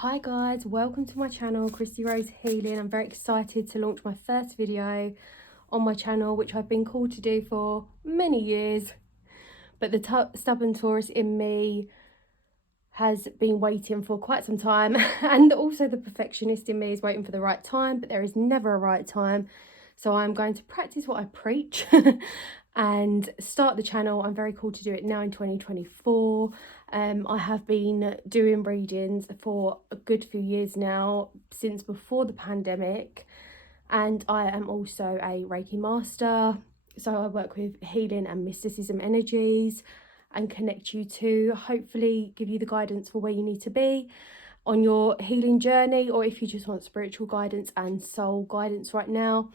Hi guys, welcome to my channel, Christy Rose Healing. I'm very excited to launch my first video on my channel, which I've been called to do for many years, but the stubborn Taurus in me has been waiting for quite some time, and also the perfectionist in me is waiting for the right time, but there is never a right time. So I'm going to practice what I preach and start the channel. I'm very cool to do it now in 2024. I have been doing readings for a good few years now, since before the pandemic, and I am also a Reiki master. So I work with healing and mysticism energies and connect you to hopefully give you the guidance for where you need to be on your healing journey, or if you just want spiritual guidance and soul guidance right now.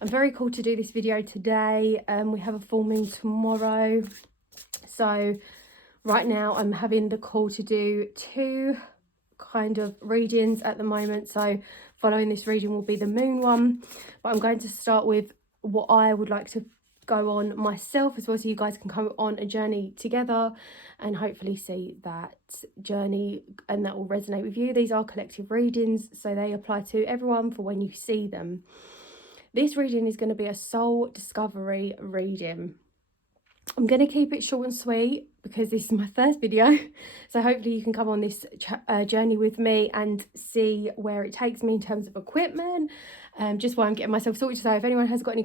I'm very cool to do this video today. We have a full moon tomorrow, so right now I'm having the call to do two kind of readings at the moment. So following this reading will be the moon one, but I'm going to start with what I would like to go on myself as well, so you guys can come on a journey together and hopefully see that journey and that will resonate with you. These are collective readings, so they apply to everyone for when you see them. This reading is going to be a soul discovery reading. I'm going to keep it short and sweet because this is my first video, so hopefully you can come on this journey with me and see where it takes me in terms of equipment, just while I'm getting myself sorted. So if anyone has got any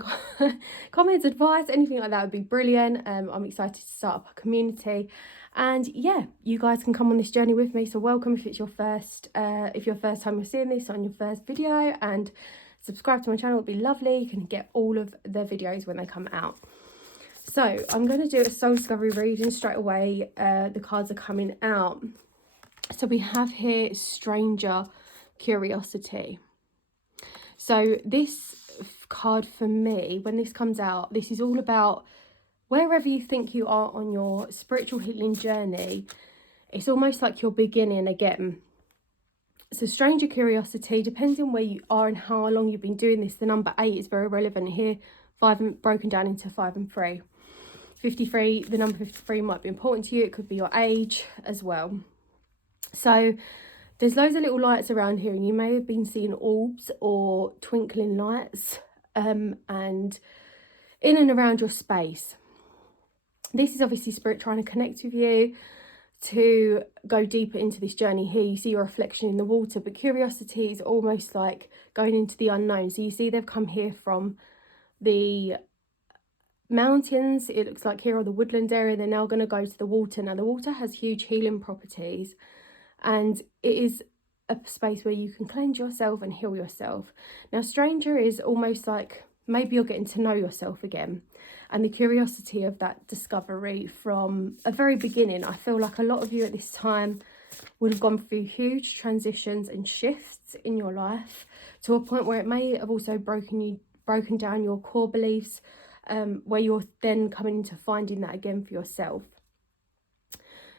comments, advice, anything like that would be brilliant. I'm excited to start up a community, and yeah, you guys can come on this journey with me. So welcome if it's your first time you're seeing this on your first video, and subscribe to my channel, it'd be lovely. You can get all of the videos when they come out. So I'm going to do a soul discovery reading straight away. The cards are coming out. So we have here stranger curiosity. So this card for me, when this comes out, this is all about wherever you think you are on your spiritual healing journey. It's almost like you're beginning again. So stranger curiosity, depending on where you are and how long you've been doing this, the number 8 is very relevant here. 5 and broken down into 5 and 3. 53, the number 53 might be important to you. It could be your age as well. So there's loads of little lights around here, and you may have been seeing orbs or twinkling lights and in and around your space. This is obviously spirit trying to connect with you to go deeper into this journey here. You see your reflection in the water, but curiosity is almost like going into the unknown. So you see they've come here from the mountains, it looks like here, or the woodland area. They're now going to go to the water. Now the water has huge healing properties, and it is a space where you can cleanse yourself and heal yourself. Now stranger is almost like maybe you're getting to know yourself again, and the curiosity of that discovery from a very beginning. I feel like a lot of you at this time would have gone through huge transitions and shifts in your life to a point where it may have also broken down your core beliefs, where you're then coming into finding that again for yourself.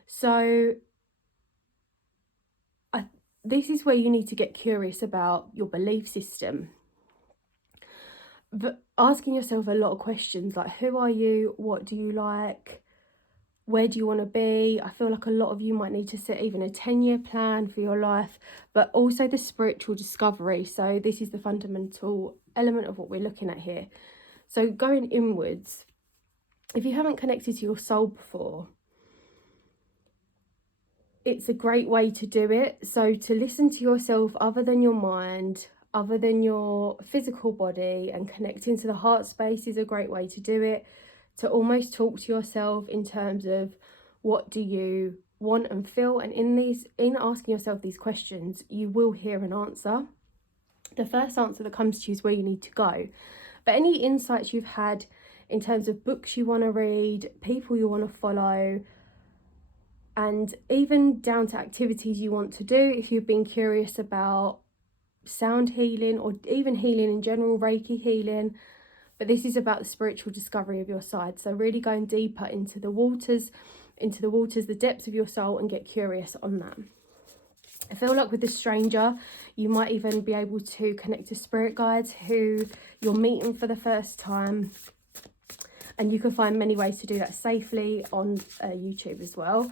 So this is where you need to get curious about your belief system, but asking yourself a lot of questions like, who are you? What do you like? Where do you want to be? I feel like a lot of you might need to set even a 10-year plan for your life, but also the spiritual discovery. So this is the fundamental element of what we're looking at here. So going inwards, if you haven't connected to your soul before, it's a great way to do it. So to listen to yourself other than your mind, other than your physical body, and connecting to the heart space is a great way to do it. To almost talk to yourself in terms of what do you want and feel. And in asking yourself these questions, you will hear an answer. The first answer that comes to you is where you need to go. But any insights you've had in terms of books you want to read, people you want to follow, and even down to activities you want to do, if you've been curious about sound healing or even healing in general, Reiki healing. But this is about the spiritual discovery of your side. So really going deeper into the waters, the depths of your soul, and get curious on that. I feel like with the stranger, you might even be able to connect to spirit guides who you're meeting for the first time. And you can find many ways to do that safely on YouTube as well.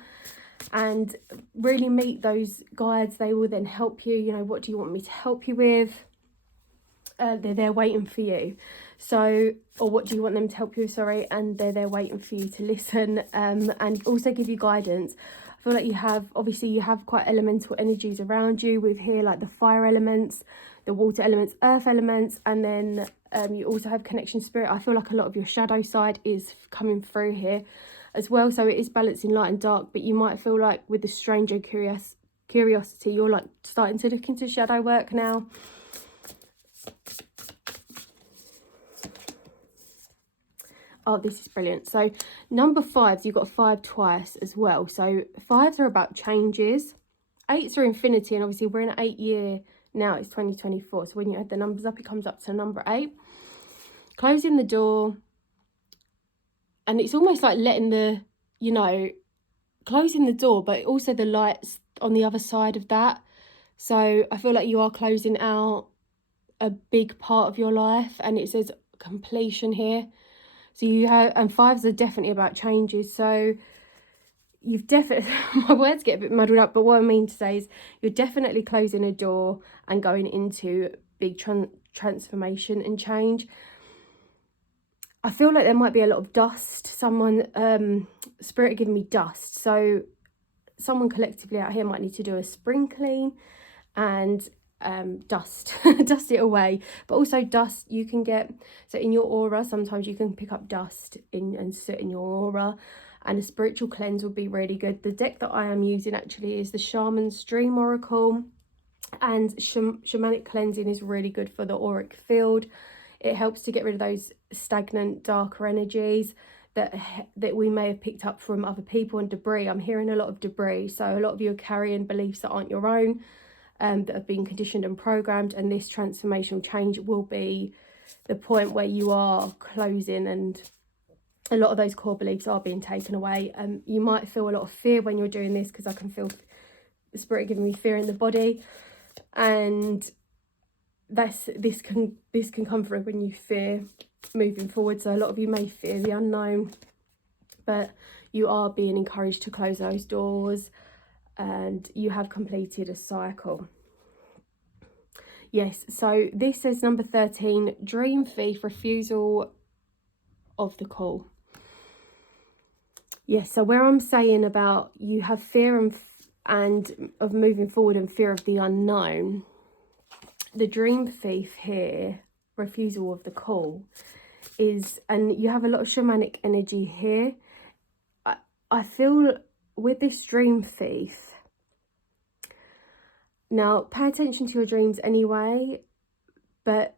and really meet those guides. They will then help you, you know, what do you want me to help you with? They're there waiting for you. So, or what do you want them to help you with, sorry, and they're there waiting for you to listen, and also give you guidance. I feel like you have, obviously you have quite elemental energies around you with here, like the fire elements, the water elements, earth elements, and then you also have connection spirit. I feel like a lot of your shadow side is coming through here as well, so it is balancing light and dark, but you might feel like with the stranger curiosity, you're like starting to look into shadow work now. Oh, this is brilliant. So number 5s, you've got 5 twice as well. So 5s are about changes. 8s are infinity, and obviously we're in an 8 year now, it's 2024. So when you add the numbers up, it comes up to number 8. Closing the door. And it's almost like letting the, you know, closing the door, but also the lights on the other side of that. So I feel like you are closing out a big part of your life, and it says completion here. So you have, and 5s are definitely about changes. So you've definitely, my words get a bit muddled up, but what I mean to say is you're definitely closing a door and going into big transformation and change. I feel like there might be a lot of dust. Someone, spirit giving me dust. So someone collectively out here might need to do a spring clean and dust dust it away. But also dust you can get, so in your aura sometimes you can pick up dust in and sit in your aura, and a spiritual cleanse will be really good. The deck that I am using actually is the Shaman's Dream Oracle, and shamanic cleansing is really good for the auric field. It helps to get rid of those stagnant darker energies that we may have picked up from other people, and debris. I'm hearing a lot of debris, so a lot of you are carrying beliefs that aren't your own, that have been conditioned and programmed, and this transformational change will be the point where you are closing, and a lot of those core beliefs are being taken away. You might feel a lot of fear when you're doing this, because I can feel the spirit giving me fear in the body, and this can come through when you fear moving forward. So a lot of you may fear the unknown, but you are being encouraged to close those doors, and you have completed a cycle. Yes, so this says number 13, dream thief, refusal of the call. Yes, so where I'm saying about you have fear and of moving forward and fear of the unknown, the dream thief here, refusal of the call, is, and you have a lot of shamanic energy here. I feel with this dream thief, now pay attention to your dreams anyway, but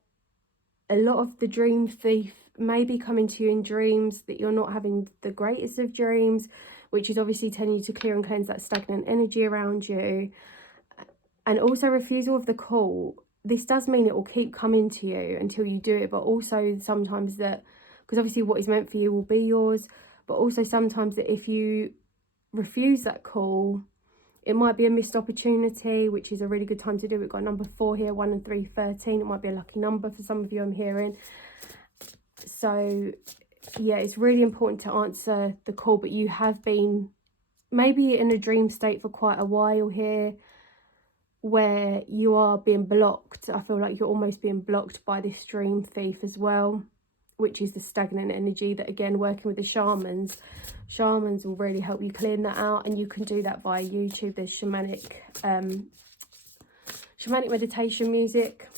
a lot of the dream thief may be coming to you in dreams that you're not having the greatest of dreams, which is obviously telling you to clear and cleanse that stagnant energy around you. And also refusal of the call, this does mean it will keep coming to you until you do it, but also sometimes that, because obviously what is meant for you will be yours, but also sometimes that if you refuse that call, it might be a missed opportunity, which is a really good time to do. We've got number 4 here, 1 and 3, 13. It might be a lucky number for some of you, I'm hearing. So yeah, it's really important to answer the call, but you have been maybe in a dream state for quite a while here, where you are being blocked. I feel like you're almost being blocked by this dream thief as well, which is the stagnant energy that, again, working with the shamans will really help you clean that out. And you can do that via YouTube. There's shamanic meditation music,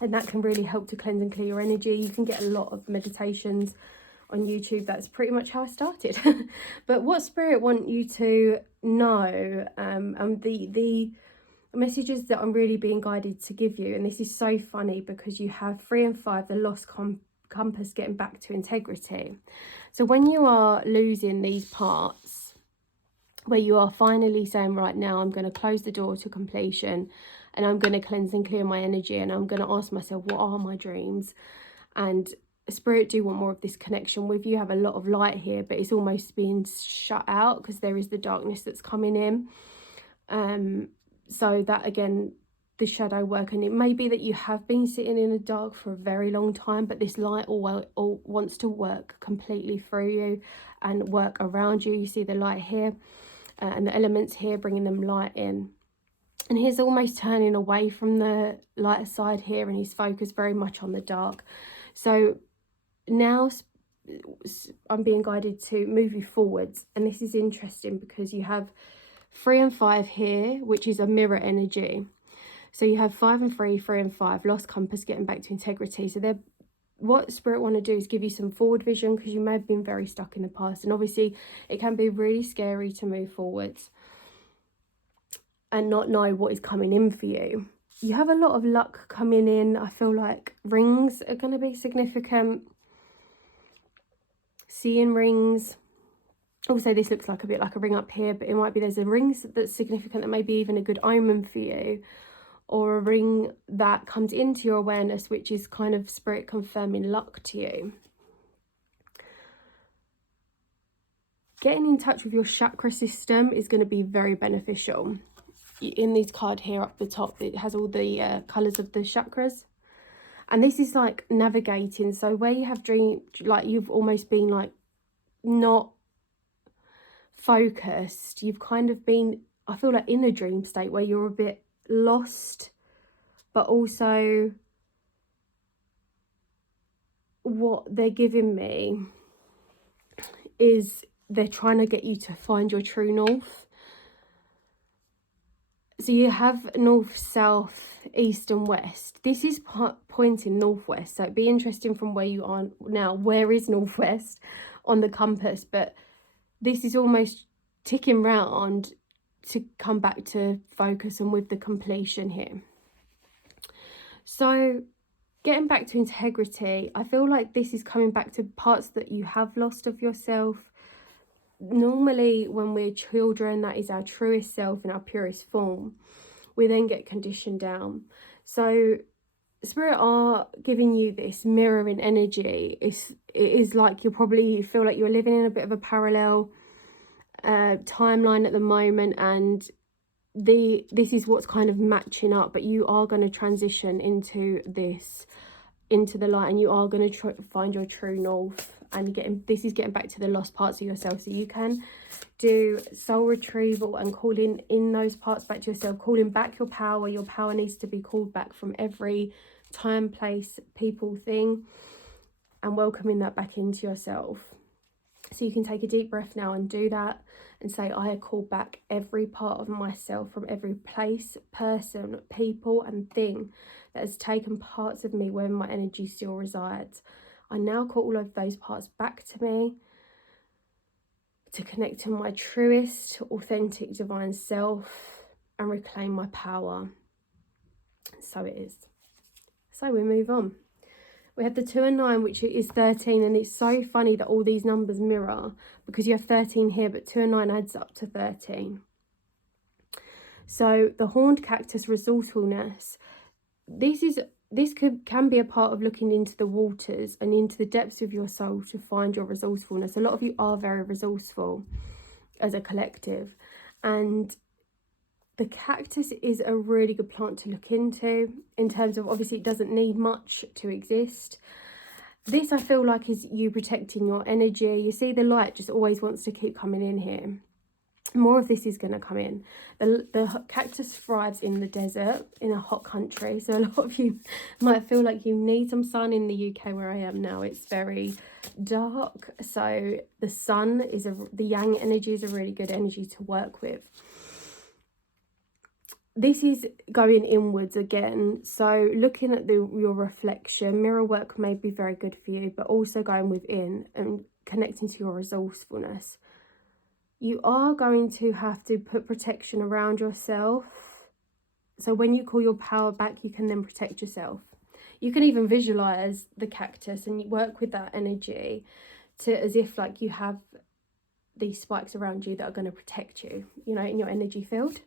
and that can really help to cleanse and clear your energy. You can get a lot of meditations on YouTube. That's pretty much how I started. But what spirit want you to know, and the messages that I'm really being guided to give you, and this is so funny because you have 3 and 5, the lost compass, getting back to integrity. So when you are losing these parts, where you are finally saying, right now I'm going to close the door to completion, and I'm going to cleanse and clear my energy, and I'm going to ask myself, what are my dreams? And spirit do want more of this connection with you. You have a lot of light here, but it's almost being shut out because there is the darkness that's coming in. So that, again, the shadow work, and it may be that you have been sitting in the dark for a very long time, but this light all wants to work completely through you and work around you. You see the light here, and the elements here, bringing them light in. And he's almost turning away from the lighter side here, and he's focused very much on the dark. So now I'm being guided to move you forwards, and this is interesting because you have 3 and 5 here, which is a mirror energy. So you have 5 and 3, 3 and 5, lost compass, getting back to integrity. So they're, what Spirit want to do is give you some forward vision, because you may have been very stuck in the past, and obviously it can be really scary to move forwards and not know what is coming in for you. You have a lot of luck coming in. I feel like rings are going to be significant. Seeing rings. Also, this looks like a bit like a ring up here, but it might be there's a ring that's significant that may be even a good omen for you, or a ring that comes into your awareness, which is kind of Spirit confirming luck to you. Getting in touch with your chakra system is going to be very beneficial. In this card here up the top, it has all the colours of the chakras. And this is like navigating. So where you have dreamed, like you've almost been like not focused. You've kind of been, I feel like, in a dream state where you're a bit lost. But also what they're giving me is they're trying to get you to find your true north. So you have north, south, east and west. This is pointing northwest. So it'd be interesting from where you are now. Where is northwest on the compass? But this is almost ticking round to come back to focus and with the completion here. So getting back to integrity, I feel like this is coming back to parts that you have lost of yourself. Normally when we're children, that is our truest self in our purest form. We then get conditioned down. So Spirit are giving you this mirroring energy. It is like you probably feel like you're living in a bit of a parallel timeline at the moment, and this is what's kind of matching up, but you are going to transition into the light, and you are going to find your true north. And this is getting back to the lost parts of yourself. So you can do soul retrieval and calling in those parts back to yourself, calling back your power. Your power needs to be called back from every time, place, people, thing, and welcoming that back into yourself. So you can take a deep breath now and do that and say, I call back every part of myself from every place, person, people and thing that has taken parts of me where my energy still resides. I now call all of those parts back to me to connect to my truest, authentic, divine self and reclaim my power. So it is. So we move on. We have the 2 and 9, which is 13, and it's so funny that all these numbers mirror, because you have 13 here, but 2 and 9 adds up to 13. So the horned cactus, resourcefulness. This can be a part of looking into the waters and into the depths of your soul to find your resourcefulness. A lot of you are very resourceful as a collective, and the cactus is a really good plant to look into in terms of, obviously it doesn't need much to exist. This I feel like is you protecting your energy. You see the light just always wants to keep coming in here. More of this is going to come in. The cactus thrives in the desert, in a hot country. So a lot of you might feel like you need some sun. In the UK where I am now, it's very dark. So the sun is the yang energy is a really good energy to work with. This is going inwards again. So looking at your reflection, mirror work may be very good for you, but also going within and connecting to your resourcefulness. You are going to have to put protection around yourself. So when you call your power back, you can then protect yourself. You can even visualize the cactus and work with that energy to as if like you have these spikes around you that are going to protect you, you know, in your energy field.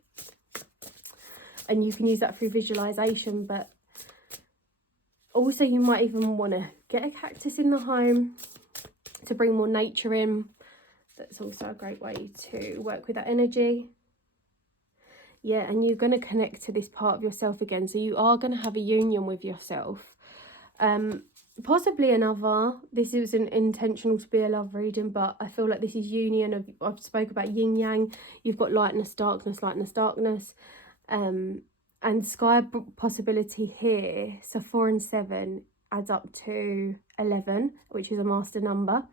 And you can use that through visualization, but also you might even want to get a cactus in the home to bring more nature in. That's also a great way to work with that energy. Yeah, and you're going to connect to this part of yourself again. So you are going to have a union with yourself. possibly another. This isn't intentional to be a love reading, but I feel like this is union of, I've spoke about yin yang. You've got lightness, darkness, and sky possibility here. So 4 and 7 adds up to 11, which is a master number.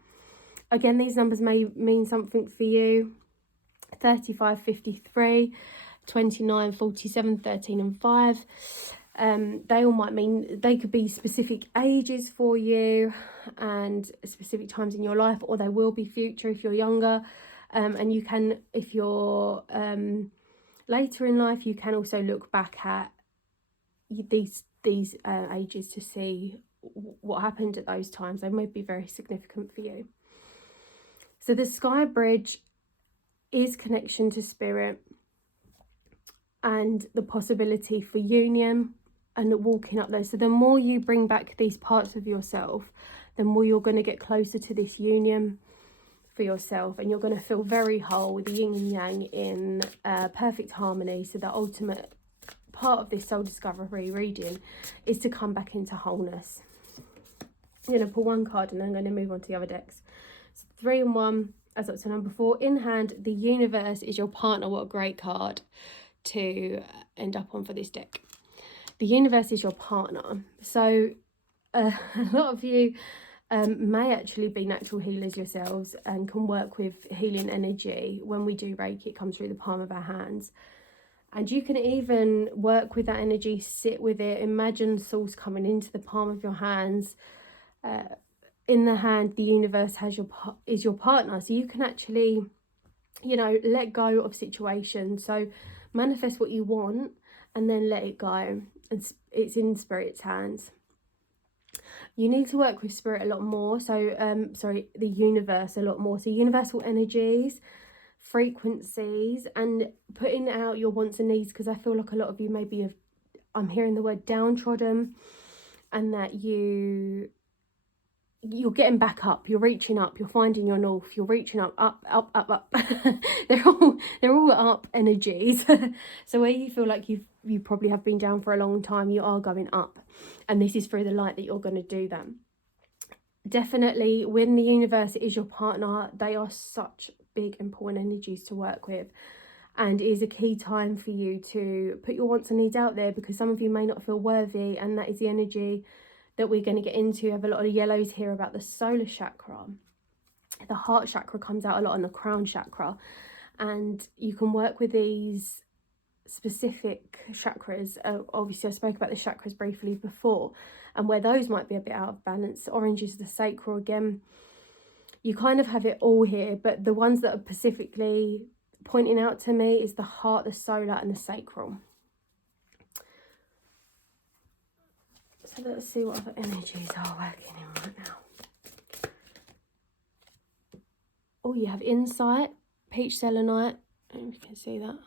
Again, these numbers may mean something for you. 35, 53, 29, 47, 13 and 5. They all might mean, they could be specific ages for you and specific times in your life, or they will be future if you're younger. And you can, if you're later in life, you can also look back at these ages to see what happened at those times. They may be very significant for you. So the sky bridge is connection to spirit and the possibility for union and walking up there. So the more you bring back these parts of yourself, the more you're going to get closer to this union for yourself, and you're going to feel very whole with the yin and yang in perfect harmony. So the ultimate part of this soul discovery reading is to come back into wholeness. I'm going to pull one card and then I'm going to move on to the other decks. So 3 and 1, as up to number 4. In hand, the universe is your partner. What a great card to end up on for this deck. The universe is your partner. So a lot of you may actually be natural healers yourselves and can work with healing energy. When we do Reiki, it comes through the palm of our hands. And you can even work with that energy, sit with it, imagine source coming into the palm of your hands. In the hand, the universe is your partner. So you can actually, let go of situations. So manifest what you want and then let it go. And it's in spirit's hands. You need to work with spirit a lot more. So, the universe a lot more. So universal energies, frequencies, and putting out your wants and needs, because I feel like a lot of you maybe I'm hearing the word downtrodden, and that you're getting back up, you're reaching up, you're finding your north, you're reaching up. they're all up energies. So where you feel like you probably have been down for a long time, you are going up, and this is through the light that you're going to do that. Definitely, when the universe is your partner, they are such big important energies to work with, and it is a key time for you to put your wants and needs out there, because some of you may not feel worthy, and that is the energy that we're going to get into. We have a lot of yellows here about the solar chakra. The heart chakra comes out a lot on the crown chakra, and you can work with these specific chakras. Obviously I spoke about the chakras briefly before, and where those might be a bit out of balance. Orange is the sacral again. You kind of have it all here, but the ones that are specifically pointing out to me is the heart, the solar and the sacral. So let's see what other energies are working in right now. Oh, you have insight, peach selenite. I don't know if you can see that.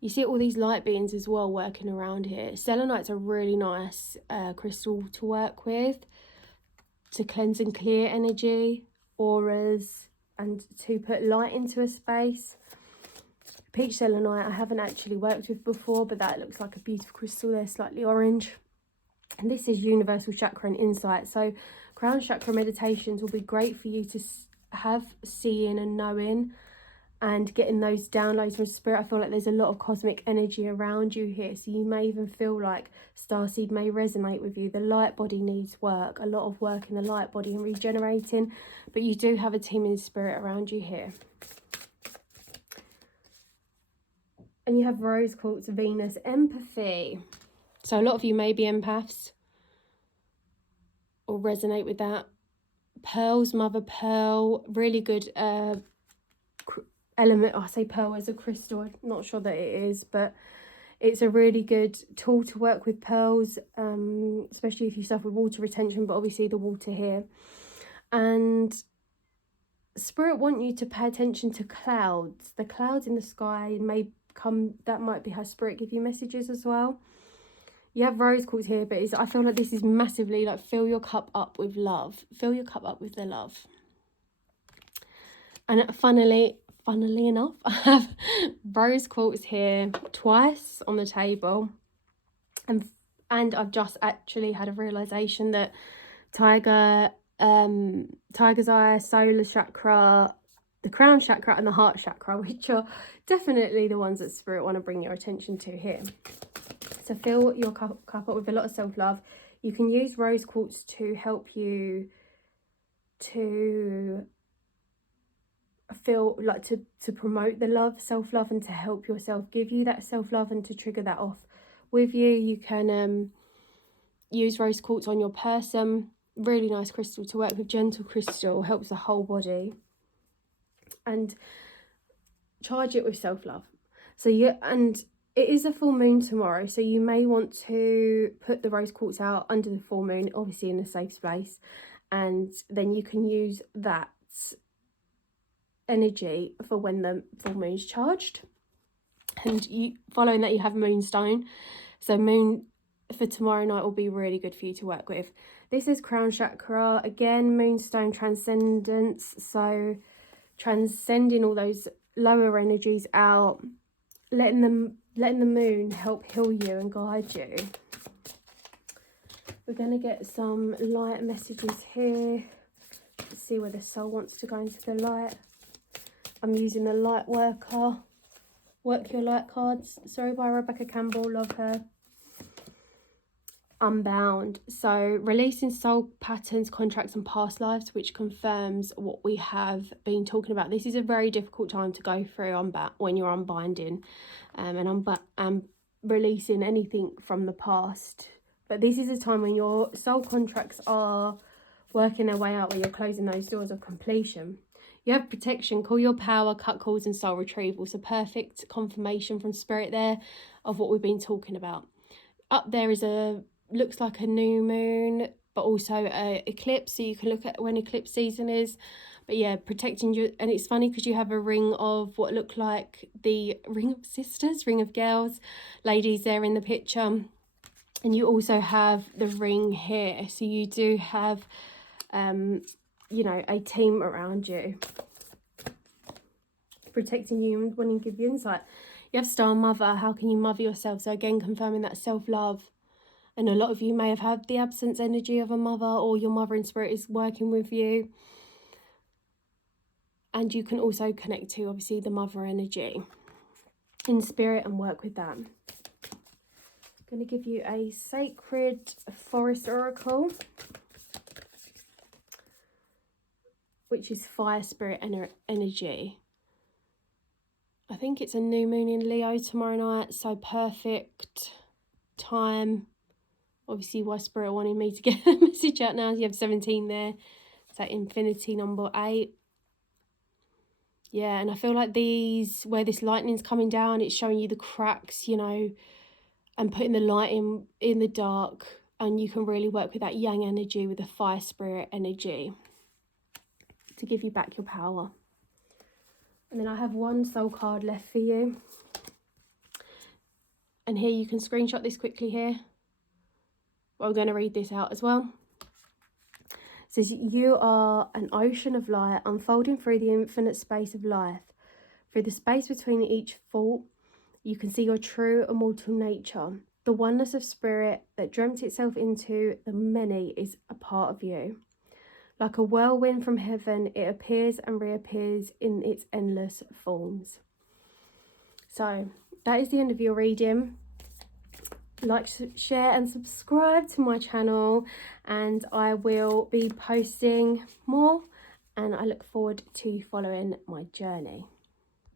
You see all these light beings as well working around here. Selenite's a really nice crystal to work with, to cleanse and clear energy, auras, and to put light into a space. Peach selenite I haven't actually worked with before, but that looks like a beautiful crystal there, slightly orange. And this is universal chakra and insight. So crown chakra meditations will be great for you to have seeing and knowing and getting those downloads from spirit. I feel like there's a lot of cosmic energy around you here. So you may even feel like starseed may resonate with you. The light body needs work, a lot of work in the light body and regenerating. But you do have a team in spirit around you here. And you have rose quartz, Venus, empathy. So a lot of you may be empaths or resonate with that. Pearls, mother pearl, really good element. I say pearl as a crystal, I'm not sure that it is, but it's a really good tool to work with pearls, especially if you suffer with water retention, but obviously the water here. And spirit want you to pay attention to clouds. The clouds in the sky may come, that might be how spirit give you messages as well. You have rose quartz here, but I feel like this is massively like fill your cup up with love. Fill your cup up with the love. And funnily enough, I have rose quartz here twice on the table. And I've just actually had a realisation that tiger's eye, solar chakra, the crown chakra and the heart chakra, which are definitely the ones that Spirit want to bring your attention to here. So fill your cup up with a lot of self-love. You can use rose quartz to help you to feel like to promote the love, self-love, and to help yourself, give you that self-love and to trigger that off with you. You can use rose quartz on your person. Really nice crystal to work with. Gentle crystal, helps the whole body. And charge it with self-love. So and it is a full moon tomorrow, so you may want to put the rose quartz out under the full moon, obviously in a safe space, and then you can use that energy for when the full moon's charged. And following that, you have moonstone. So moon for tomorrow night will be really good for you to work with. This is crown chakra, again, moonstone, transcendence, so transcending all those lower energies out, letting the moon help heal you and guide you. We're going to get some light messages here. Let's see where the soul wants to go into the light. I'm using the light worker, work your light cards, sorry, by Rebecca Campbell, love her. Unbound, so releasing soul patterns, contracts and past lives, which confirms what we have been talking about. This is a very difficult time to go through when you're unbinding and releasing anything from the past. But this is a time when your soul contracts are working their way out, where you're closing those doors of completion. You have protection, call your power, cut calls and soul retrieval. So perfect confirmation from Spirit there of what we've been talking about. Up there is looks like a new moon, but also a eclipse, so you can look at when eclipse season is. But yeah, protecting you. And it's funny because you have a ring of what look like the ring of sisters, ring of girls, ladies there in the picture. And you also have the ring here, so you do have you know, a team around you protecting you and wanting to give you insight. You have star mother, how can you mother yourself? So again, confirming that self-love. And a lot of you may have had the absence energy of a mother, or your mother in spirit is working with you. And you can also connect to, obviously, the mother energy in spirit and work with that. I'm going to give you a sacred forest oracle, which is fire spirit energy. I think it's a new moon in Leo tomorrow night, so perfect time. Obviously, why Spirit wanted me to get a message out now. You have 17 there. It's that infinity number 8. Yeah, and I feel like where this lightning's coming down, it's showing you the cracks, you know, and putting the light in the dark. And you can really work with that yang energy, with the fire spirit energy, to give you back your power. And then I have one soul card left for you. And here you can screenshot this quickly here. I'm going to read this out as well. It says, you are an ocean of light unfolding through the infinite space of life. Through the space between each thought, you can see your true immortal nature. The oneness of spirit that dreamt itself into the many is a part of you. Like a whirlwind from heaven, it appears and reappears in its endless forms. So that is the end of your reading. Like, share and subscribe to my channel, and I will be posting more, and I look forward to following my journey.